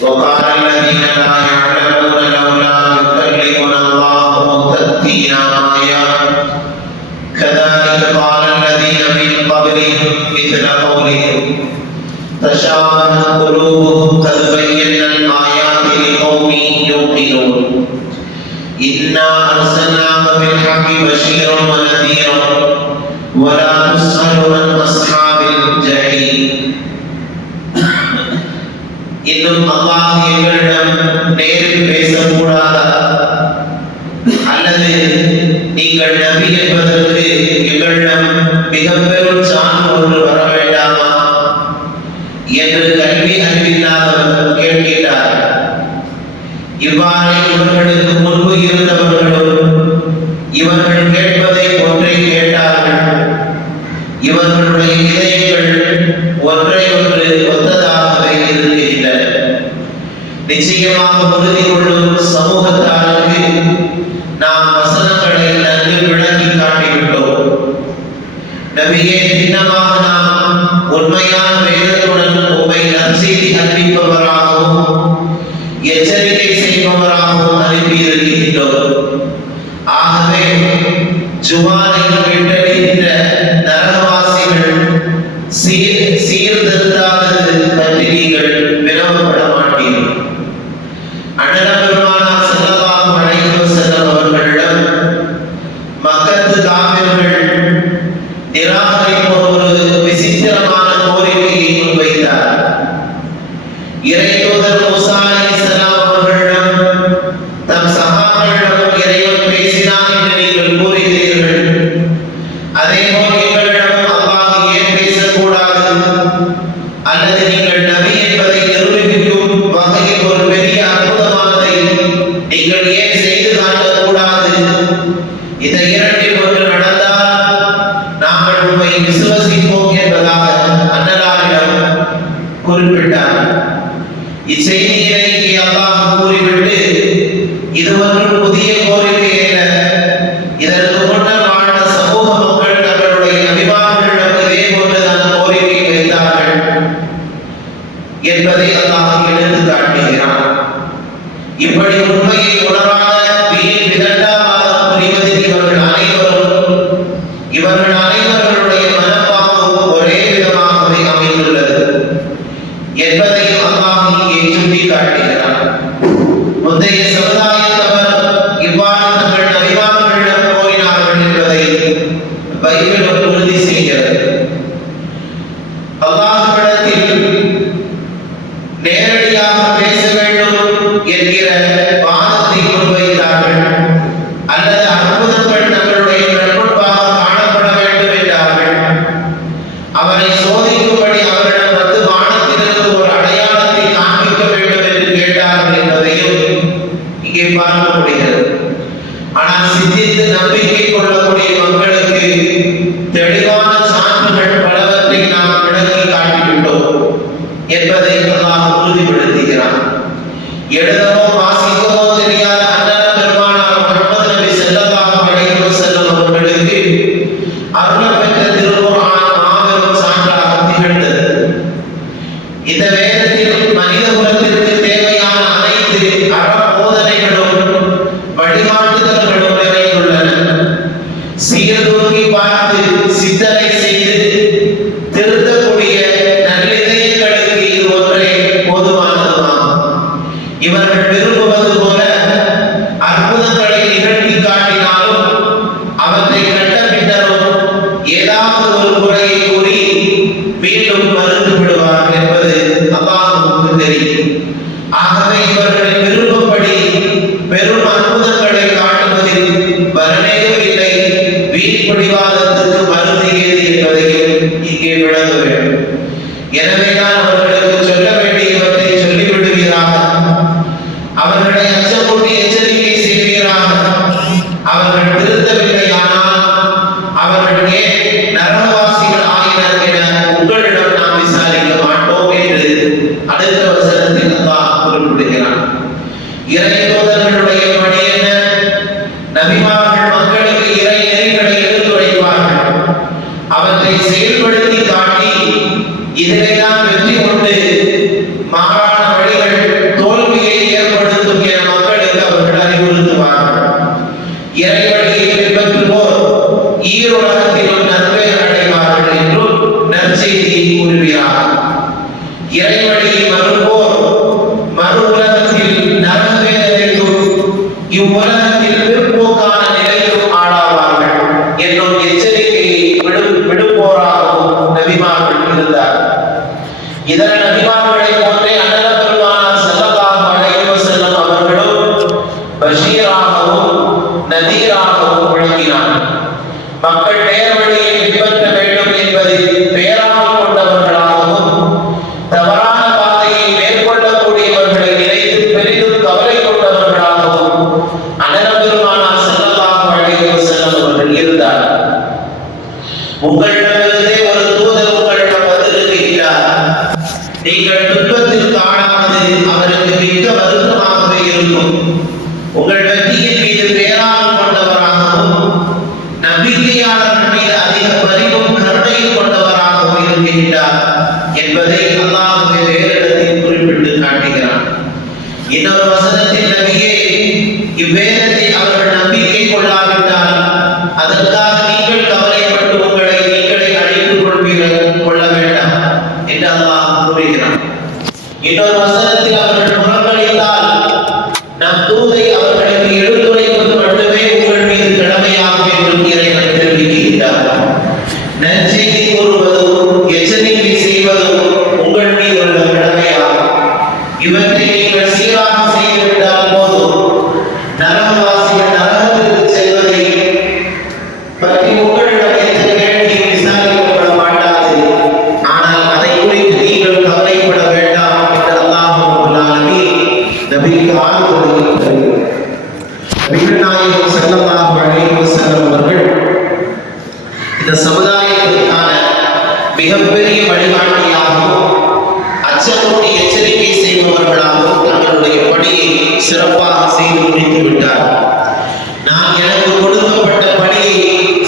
وقال الذين لا يعلمون لولا يكلمنا الله أو تأتينا آية كذلك قال الذين من قبلهم مثل قولهم تشابهت قلوبهم قد بينا الآيات لقوم يوقنون إنا أرسلناك بالحق بشيرا ونذيرا ولا تسأل عن أصحاب الجحيم. இன்னும் அல்லாஹ் எங்களிடம் நேரில் பேசக்கூடாத அல்லது நீங்கள் நபி என்பதற்கு எங்களிடம் மிக பெரும் சான்று ஒன்று வர வேண்டாமா என்று கல்வி அறிவில்லாதவர் கேட்கிறார். இவ்வாறு இவர்களுக்கு முன்பு இருந்தவர்களும் இவர்கள் கேட்பதை ஒன்றை கேட்டார்கள். இவர்களுடைய இதயங்கள் ஒன்றை ஒன்று ஒத்ததாகவே இருக்கின்றன. நிச்சயமாக உறுதி கொள்ளும் சமூகத்தாருக்கு நாம் வசனங்களை நன்கு விளக்கி காட்டிவிட்டோம். நபியே, திண்ணமாக நாம் உண்மையான வேதத்துடன் உம்மை நற்செய்தி அறிவிப்பவராகவும் எச்சரிக்கை செய்பவராகவும் அனுப்பியிருக்கின்றோம். ஆகவே ஜுவானை விட்டடித்த நரகவாசிகள் சீர்திருத்தாதது பற்றி நீங்கள் வினவப்பட மாட்டீர்கள். அண்ணல் பெருமானார் ஸல்லல்லாஹு அலைஹி வஸல்லம் அவர்களிடம் மக்கத்து காபிர்கள் நிராகரிப்போர் ஒரு விசித்திரமான கோரிக்கையை முன்வைத்தார். இறைதூதர் மூசா அலைஹிஸ்ஸலாம் அவர்களிடம் தம் சகாக்களிடம் இறைவன் பேசினான் என்று நீங்கள் கூறுகிறீர்கள். அதேபோல் எங்களிடம் அல்லாஹ் ஏன் பேசக்கூடாது அல்லது நீங்கள் நபி என்பதை நிரூபிக்கும் வகையில் ஒரு பெரிய அற்புதமானதை நீங்கள் ஏன் செய்து காட்டக்கூடாது? இந்த இரண்டில் ஒன்று நடந்தால் நாங்கள் உண்மை விசுவசிப்போம் என்பதாக அன்னலாரிடம் குறிப்பிட்டார். இச்செய்தியை அல்லாஹ் கூறிவிட்டு இது ஒரு புதிய கோரிக்கை அல்ல, இதற்கு முன்னர் வாழ்ந்த சமூக மக்கள் தங்களுடைய நபிமார்களிடம் இதே போன்றுதான் கோரிக்கை வைத்தார்கள் என்பதை அல்லாஹ் எடுத்து காட்டுகிறான். இப்படி உண்மையை உணராத வீண் விதண்டாவாதம் புரிவது இவர்கள் அனைவர்களுடைய மனப்பாங்கும் ஒரே விதமாகவே அமைந்துள்ளது என்பதையும் அல்லாஹ் இங்கே சுட்டி காட்டுகிறான். முந்தைய சமுதாயத்தவர் இவ்வாறு தங்கள் நபிமார்களிடம் கோரினார்கள் என்பதை பைபிள் உறுதி செய்கிறது. அல்லாஹ்விடத்தில் நேரடியாக பேச வேண்டும் என்கிற வாதத்தை முன்வைத்தார்கள். அல்லது அற்புதங்கள் தங்களுடைய கண்முன்பாக காணப்பட வேண்டும் என்றார்கள். அவரை சோதிக்கும்படி அவரிடம் வந்து வானத்திலிருந்து ஒரு அடையாளத்தை காண்பிக்க வேண்டும் என்று கேட்டார்கள் என்பதையும் இங்கே பார்க்க முடிகிறது. ஆனால் சிந்தித்து நம்பிக்கை கொள்ளக்கூடிய மக்களுக்கு தெளிவான சான்றுகள் பலவற்றை நாம் விளக்கி காட்டிவிட்டோம் என்பதை அல்லாஹ் உறுதிப்படுத்துகிறான். எழுதவோ வாசிக்கவோ தெரியாத அண்ணல் பெருமானார் முஹம்மது நபி ஸல்லல்லாஹு அலைஹி வஸல்லம் அவர்களுக்கு அருளப்பெற்ற திருக்குர்ஆன் மாபெரும் சான்றாக திகழ்ந்தது. இந்த வேதத்தில் மனித குலத்திற்கு தேவையான அனைத்து அறபோதனைகளும் வழிகாட்டுதல்களும் நிறைந்துள்ளன. சீர்தூக்கி பார்த்து சிந்தனை செய்து திருத்தக்கூடிய நல்லிதயங்களுக்கு இது ஒன்றே போதுமானதுமாகும். இவர்கள் விரும்புவது போல அற்புதங்களை நிகழ்த்தி காட்டினாலும் அவற்றை கண்ட பின்னரும் ஏதாவது ஒரு குறையை கூறி மீண்டும் மறுத்து விடுவார் என்பது அல்லாஹ்வுக்கு தெரியும். ஆகவே இவர்களின் விருப்பப்படி பெரும் அற்புதங்களை காட்டுவதில் வரவேற்கும் இல்லை, வீண் பிடிவாதத்துக்கு மருந்து ஏது என்பதையும் இங்கே விளங்க வேண்டும். எனவேதான் அவர்களுக்கு சொல்ல வேண்டியவற்றை சொல்லிவிடுகிறார்கள். அவர்களை அச்சமூட்டி எச்சரிக்கை செய்கிறார்கள். அவர்கள் திருத்தவில்லையானால் அவர்கள் ஏன் நரகவாசிகள் ஆயினர் என உங்களிடம் நாம் விசாரிக்க மாட்டோம் என்று அடுத்த வசனத்தில் அல்லாஹ் குறிப்பிடுகிறான். இறைதூதர்களுடைய பணி என்ன? நபிமார்கள் மக்களுக்கு இறை நெறிகளை எடுத்துரைப்பார்கள். அவற்றை செயல்படுத்தி காட்டி இதிலெல்லாம் வெற்றி கொண்டு மாறான வழிகள் தோல்வியை ஏற்படுத்தும் என மக்களுக்கு அவர்கள் அறிவுறுத்துவார்கள். இறைவழியை பின்பற்றுவோர் ஈருலகத்திலும் நன்மை அடைவார்கள் என்றும் நற்செய்தியை கூறுகிறார். இறைவழியை மறுப்போர் மறு உலகத்தில் நரக வேதனைக்கும் இவ்வுலகத்தில் பிற்போக்கான நிலையிலும் ஆளாவார்கள் என்னும் எச்சரிக்கையை விடுப்போராகவும் நபிமார்கள் இருந்தார். இதர நபிமார்களை போன்றே அண்ணல் பெருமானார் ஸல்லல்லாஹு அலைஹி வஸல்லம் அவர்களும் பஷீராகவும் நதீராகவும் விளங்கினார். மக்கள் நேர்வழியை பின்பற்ற வேண்டும் என்பதில் பேராமல் கொண்டவர்களாகவும் தவறான பாதையை மேற்கொள்ளக்கூடியவர்களை நினைத்து பெரிதும் கவலை கொண்டவர்களாகவும் அண்ணல் பெருமானார் ஸல்லல்லாஹு அலைஹி வஸல்லம் அவர்கள் இருந்தார். உங்களிடமிருந்தே ஒரு தூதர் உங்களிடம் வந்திருக்கிறார். நீங்கள் துன்பத்தில் காணாது அவருக்கு மிக்க வருத்தமாகவே இருக்கும். உங்கள் வெற்றியின் மீது பேராமல் கொண்டவராகவும் நம்பிக்கையாளர்கள் மீது அதிக பரிவும் கருணையும் கொண்டவராகவும் இருக்கின்றார் என்பதை அல்லாஹ் வேறு இடத்தில் குறிப்பிட்டு காட்டுகிறான். இன்னொரு வசனத்தில் நபியே, இவ்வேதத்தை அவர்கள் நம்பிக்கை கொள்ளாவிட்டால் அதற்காக நீங்கள் கவலைப்பட்டு உங்களை நீங்களே அழித்துக் கொள்ள வேண்டாம் என்று அல்லாஹ் கூறுகிறான். இன்னொரு வசனத்தில் அவர்கள் புறக்கணித்தால் நம் தூதை அவர்களுக்கு எடுத்துரைப்பது மட்டுமே உங்கள் மீது கடமையாகும் என்றும் இறைவன் தெரிவிக்கின்றார். நற்செய்தி கூறுவதும் எச்சரிக்கை செய்வதும் உங்கள் மீது உள்ள கடமையாகும். இவற்றை நீங்கள் சீராக செய்துவிட்டால் போதும். நரகவாசிகள் நரகத்திற்கு செல்வதை பற்றி உங்களிடம் எந்த கேள்வியும் விசாரிக்கப்பட மாட்டாது. ஆனால் அதை குறித்து நீங்கள் கவலைப்பட வேண்டாம் என்று அல்லாஹ் ரப்பல் ஆலமீன் நபிக்கு ஆறுதல் தருகிறார். நபிகள் நாயகம் ஸல்லல்லாஹு அலைஹி வஸல்லம் அவர்கள் இந்த சமுதாயத்திற்கான மிகப்பெரிய வழிகாட்டியாகவும் அச்சமூட்டி எச்சரிக்கை செய்பவர்களாகவும் தங்களுடைய பணியை சிறப்பாக செய்து முடித்து விட்டார். நான் எனக்கு கொடுக்கப்பட்ட பணியை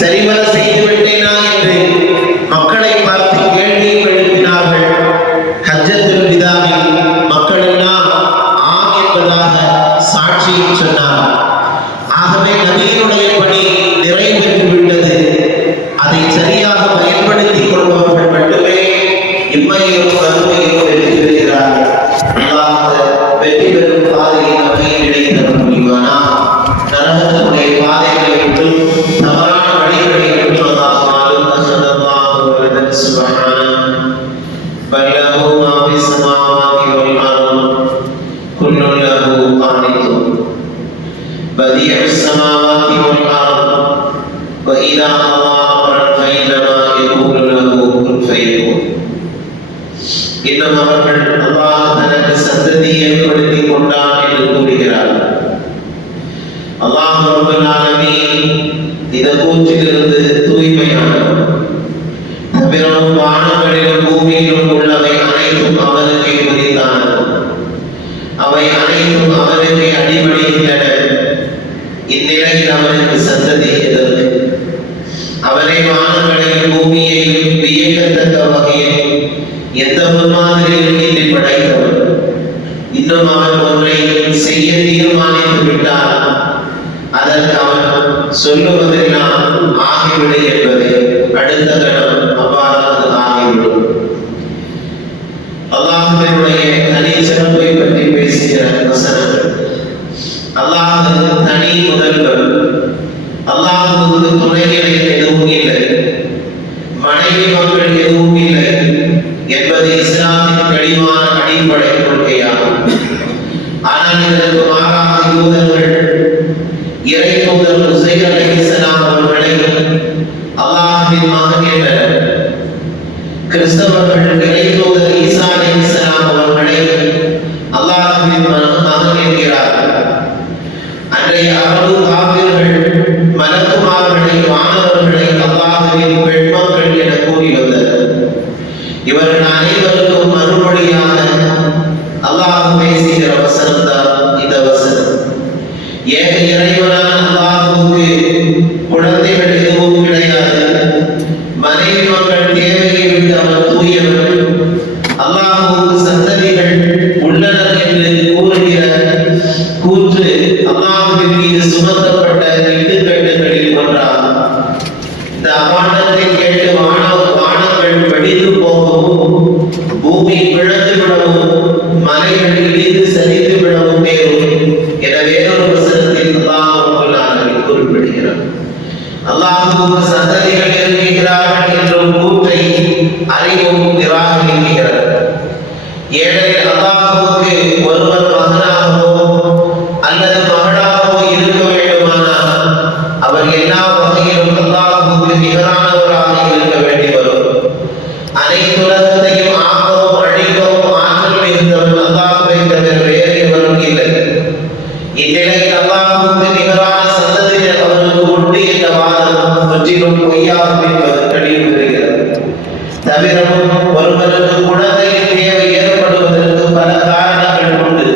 சரிவர செய்து விட்டேனா என்று மக்களை பார்த்து கேள்வியும் எழுப்பினார்கள். ஹஜ்ஜத்துல் விதாவில் மக்கள் எல்லாம் ஆம் என்பதாக சாட்சியும் சொன்னார். ஆகவே நபியினுடைய பணி நிறைவேற்றி விட்டது. அதை சரியாக பயன்படுத்திக் கொள்பவர்கள் மட்டுமே இம்மையிலும் மறுமையிலும் வெற்றி பெறுகிறார்கள். வெற்றி பெறும் பாதையை நம்மை இடைத்தர முடியுமானா? நரகத்தினுடைய பாதைகளை விட்டு தவறான வழிகளை விட்டுவதாக بديع السماوات والأرض وإذا قضى أمرا فإنما يقول له كن فيكون. இன்னும் அவர்கள் அல்லாஹ் தனக்கு சந்ததியை ஏற்படுத்தி கொண்டான் என்று கூறுகிறார்கள். அல்லாஹ் ரப்பல் ஆலமீன் இந்த கூற்றிலிருந்து தூய்மையானவர். தவிரம் வானங்களிலும் பூமியிலும் உள்ளவை அனைத்தும் அவனுக்கே உரித்தானது. அவை அனைத்தும் அவனுக்கே அடிபணிகின்றன. இந்நிலையில் அவனுக்கு சந்ததி எதற்கு? அவனை வானங்களையும் பூமியையும் வியக்கத்தக்க வகையில் எந்த முன்மாதிரியும் இன்றி படைத்தவர். இன்னும் அவன் ஒன்றை செய்ய தீர்மானித்து விட்டால் அதற்கு அவன் சொல்லுவதெல்லாம் ஆகிவிடு என்பதை அடுத்த கணம் அவ்வாறு ஆகிவிடும். அல்லாஹ்வினுடைய தனி சிறப்பை பற்றி பேசுகிற வசனங்கள். அல்லாஹ் தனி முதல்வர். அல்லாஹ்வுக்கு துணைகளை எதுவும் இல்லை, மனைவி மக்கள் எதுவும் இல்லை என்பது இஸ்லாமின் தெளிவான அடிப்படை கொள்கையாகும். ஆனால் இதற்கு மாறாக யூதர்கள் இறை தூதர் உஸைர் அலைஹிஸ்ஸலாம் அவர்களை அல்லாஹ்வின் மகன் என்றனர். கிறிஸ்தவர்கள் இறை தூதர் ஈசா அலைஹிஸ்ஸலாம் அவர்களை அல்லாஹ்வின் மகன் என்கிறார்கள். அன்றைய அரபு காபிர்கள் மலக்குமார்களை வானவர்களை அல்லாஹ்வின் பெண்மக்கள் என கூறி வந்தனர். இவர்கள் அனைவருக்கும் மறுபடியாக அல்லாஹ் பேசுகிற வசனம் தான் இந்த வசனம். ஏக இறைவனான அல்லாஹ்வுக்கு குழந்தைகள் எதுவும் கிடையாது. மனைவி மக்கள் தேவையை விட்டு அவர் தூயவர். அல்லாஹ்வுக்கு சந்ததிகள் அல்லாஹ்வுக்கு சந்ததிகள் இருக்கிறார்கள் என்ற கூற்றை அறிவும் நிராகரிக்கிறது. ஏனெனில் அல்லாஹ்வுக்கு ஒருவர் மகனாகவோ அல்லது மகளாகவோ இருக்க வேண்டுமானால் அவர் எல்லா வகையிலும் அல்லாஹ்வுக்கு நிகரானவராக இருக்க வேண்டி வரும். அனைத்து உலகத்தையும் ஆக்கவும் அழிக்கவும் ஆற்றல் மிகுந்தவன் அல்லாஹ்வை தவிர வேறு எவரும் இல்லை. இந்நிலையில் அல்லாஹ்வுக்கு நிகரான சந்ததியினர் அவருக்கு உண்டு என்ற வாதம் முற்றிலும் பொய்யாகும் என்பது தெளிவு பெறுகிறது. தவிரவும் ஒருவருக்கு குழந்தையின் தேவை ஏற்படுவதற்கு பல காரணங்கள் உண்டு.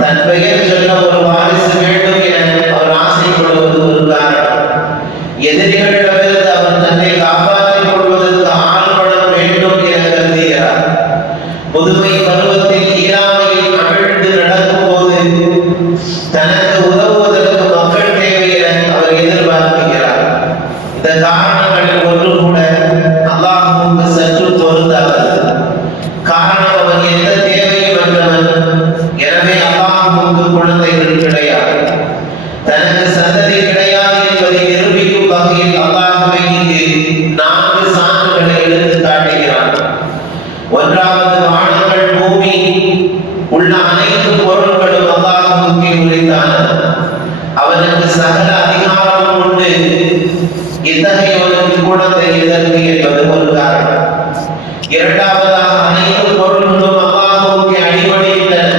தன் பெயர் சொல்ல ஒரு வாரிசு வேண்டும் என அவர் ஆசைப்படுவது ஒரு காரணம். எதிரிகளிடமிருந்து அவர் தன்னை காப்பாற்றிக் கொள்வதற்கு ஆழ்வளம் வேண்டும் என கருதுகிறார். முதுமை பருவத்தில் இயலாமையில் அமிழ்ந்து நடக்கும் போது தனக்கு உதவுவதற்கு மக்கள் தேவை என அவர் எதிர்பார்க்கிறார். இந்த காரணங்களில் ஒன்று கூட அல்லாஹ்வுக்கு சற்று பொருந்தாது. காரணம் அவன் எந்த தேவையும் அற்றவன். எனவே அல்லாஹ்வுக்கு குழந்தைகள் கிடையாது. தனக்கு சந்ததி கிடையாது என்பதை நிரூபிக்கும் வகையில் அல்லாஹ்வை இங்கு 4 சான்றுகளை எடுத்து காட்டுகிறான். ஒன்றாவது, வானங்கள் பூமி உள்ள அனைத்து பொருட்களும் அல்லாஹ்வுக்கு உரித்தான. அவனுக்கு சகல அதிகாரமும் உண்டு. இத்தகையவனுக்கு குழந்தை எதற்கு என்பது ஒரு காரணம். இரண்டாவதாக, அனைத்து பொருள்களும் அல்லாஹ்வுக்கு அடிபணிந்தன.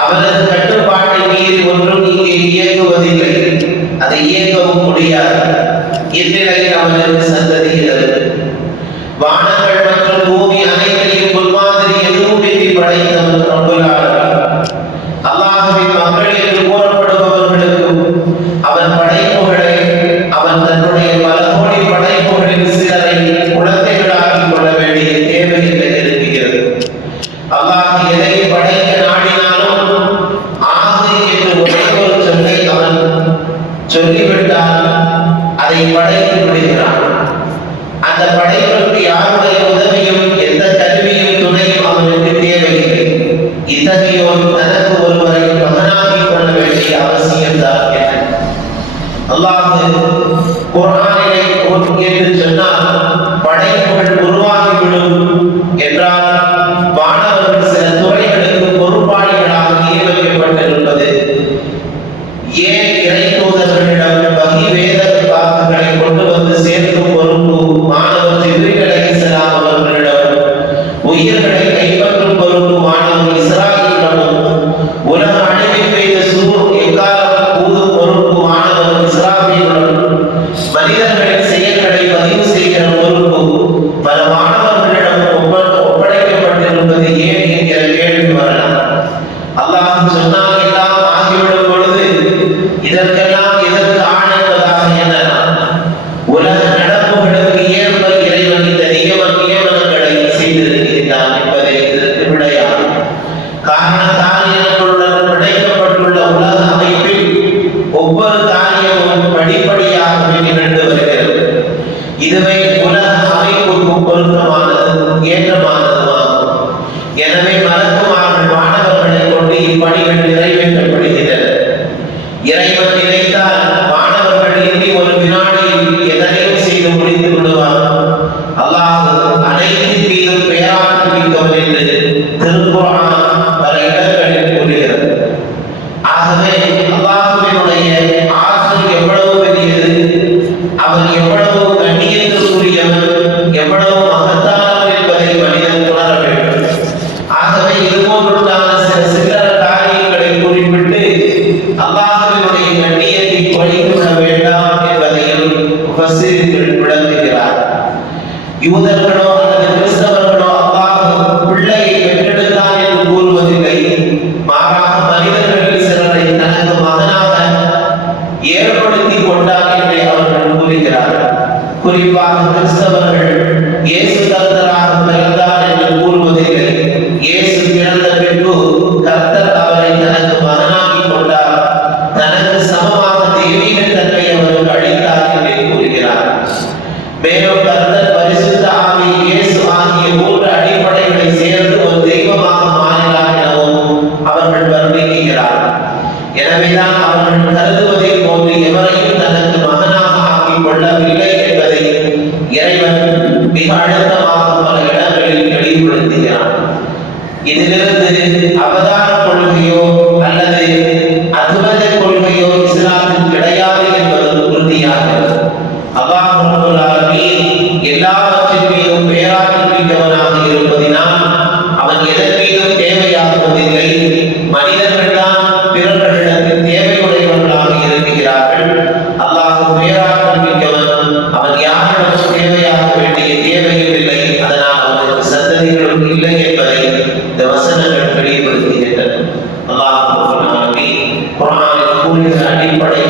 அவனது கட்டுப்பாட்டை மீறி ஒன்றும் இங்கே இயங்குவதில்லை. அதை இயக்கவும் முடியாது. இந்நிலையில் அவனுக்கு சந்ததி எதற்கு? வானங்கள் மற்றும் பூமி அனைத்தையும் முன்மாதிரி எதுவுமின்றி படைத்தவன் ரப்பல் ஆலமீன். அல்லாஹ்வின் மக்கள் என்று கூறப்படுபவர்களுக்கும் அவன் படைப்புகளை அவன் தன்னுடைய பல கோடி படைப்புகளின் சிலரை குழந்தைகளாக்கிக் கொள்ள வேண்டிய தேவையில்லை இருக்கிறது. அல்லாஹ் எதை படைக்க நாடினாலும் ஆகு என்று ஒரே ஒரு சொல்லை அவன் சொல்லிவிட்டால் அதை படைத்து விடுகிறான். அந்த படைப்பிற்கு யாருடைய உதவியும் எந்த கல்வியும் துணையும் அவனுக்கு தேவையில்லை. இத்தகையோர் தனக்கு ஒருவரை மகனாக்கிக் கொள்ள வேண்டிய அவசியம்தான் என்ன? அல்லாஹ் குர்ஆனிலே என்று சொன்னால் படைப்புகள் உருவாகிவிடும் என்றால் வானவர்கள் சில துறைகளுக்கு பொறுப்பாளிகளாக நியமிக்கப்பட்டிருப்பது. ஏன் இறை தூதர்களிடம் வகி வேத வாக்குகளை கொண்டு வந்து சேர்க்கும் பொறுப்பு மாணவர் ஜிப்ரீல் அலைஹிஸ்ஸலாம் அவர்களிடம், உயிர்களை கைப்பற்றும் பொறுப்பு மாணவர் இஸ்ராயீலிடமும், உலக அழிவில் பெய்த சூர் எக்காலம் ஊதும் பொறுப்பு மாணவர் இஸ்ராயீலிடம், மனிதர்களின் செயல்களை பதிவு செய்கிற பொறுப்பு பல மாணவர்களிடம் ஒப்படைக்கப்பட்டிருப்பது ஏன் என்கிற கேள்வி வரலாம். அல்லாஹ் சொன்னால் எல்லாம் ஆகிவிடும் பொழுது இதற்கெல்லாம் எதற்கு ஆண் என்பதாக எண்ணலாம். உலக நடப்புகளுக்கு ஏற்ப இறைவன் இந்த நியமனங்களை செய்திருக்கிறான் என்பதை இதற்கு விடையாகும். காரண காரியங்களுடன் படைக்கப்பட்டுள்ள உலக அமைப்பில் ஒவ்வொரு காரியமும் படிப்படியாக நிகழ்ந்து வருகிறது. இதுவே உலக அமைப்புக்கு பொருத்தமானது ஏற்றமானதுமாகும். எனவே மலக்குமார்கள் மாணவர்களை கொண்டு இப்பணிகள் நிறைவேற்றப்படுகின்றன. இறைவன் நினைத்தால் மாணவர்கள் இன்றி ஒரு வினாடியில் எதனையும் செய்து முடித்து விடுவார். அல்லாஹ் அனைத்து மீதும் பெயராற்றல் மிக்கவன் என்று திருக்குர்ஆன் பல இடங்களில் கூறுகிறது. ஆகவே அல்லாஹ்வினுடைய ஆற்றல் எவ்வளவு பெரியது, அவன் எவ்வளவு கண்ணியத்திற்குரியவன், எவ்வளவு மகத்தானவன் என்பதை மனிதன் உணர வேண்டும். ஆகவே இதுபோன்றுள்ள சில காரியங்களை குறிப்பிட்டு அல்லாஹ்வினுடைய கண்ணியத்தை பழித்துவிட வேண்டாம் என்பதையும் முஃபஸ்ஸிர்கள் விளக்குகிறார். யூதர்களோ அல்லது கிறிஸ்தவர்களோ அல்லாஹ் பிள்ளையை பெற்றெடுத்தான் என்று கூறுவதில்லை. மாறாக மனிதர்களில் சிலரை தனக்கு மகனாக ஏற்படுத்தி கொண்டார் என்று அவர்கள் கூறுகிறார்கள். குறிப்பாக கிறிஸ்தவர்கள் இயேசு கர்த்தராக பிறந்தார் என்று கூறுவதில்லை. இயேசு பிறந்த பின்பு கர்த்தர் இதிலிருந்து அவதார கொள்கையோ அல்லது அத்வைத கொள்கையோ இஸ்லாத்தில் கிடையாது என்பது உறுதியாகிறது. அல்லாஹ் ரப்பல் ஆலமீன் எல்லாவற்றின் மீதும் பேராற்றல் மிக்கவனாக இருப்பதினால் அவன் எதன் மீதும் தேவையாகுவதில்லை. மனிதர்கள் தான் பிறர்களிடத்தில் தேவையுடையவர்களாக இருக்கிறார்கள். அல்லாஹ் பேராற்றல் மிக்கவன், அவன் யாரிடம் தேவையாக வேண்டிய தேவையும் இல்லை, அதனால் அவனுக்கு சந்ததிகளும் இல்லை என்பதை இந்த வசனங்கள் வெளிப்படுத்துகின்றன. அல்லாஹ் ரப்பல் ஆலமீன் குர்ஆனில் கூறிய அடிப்படை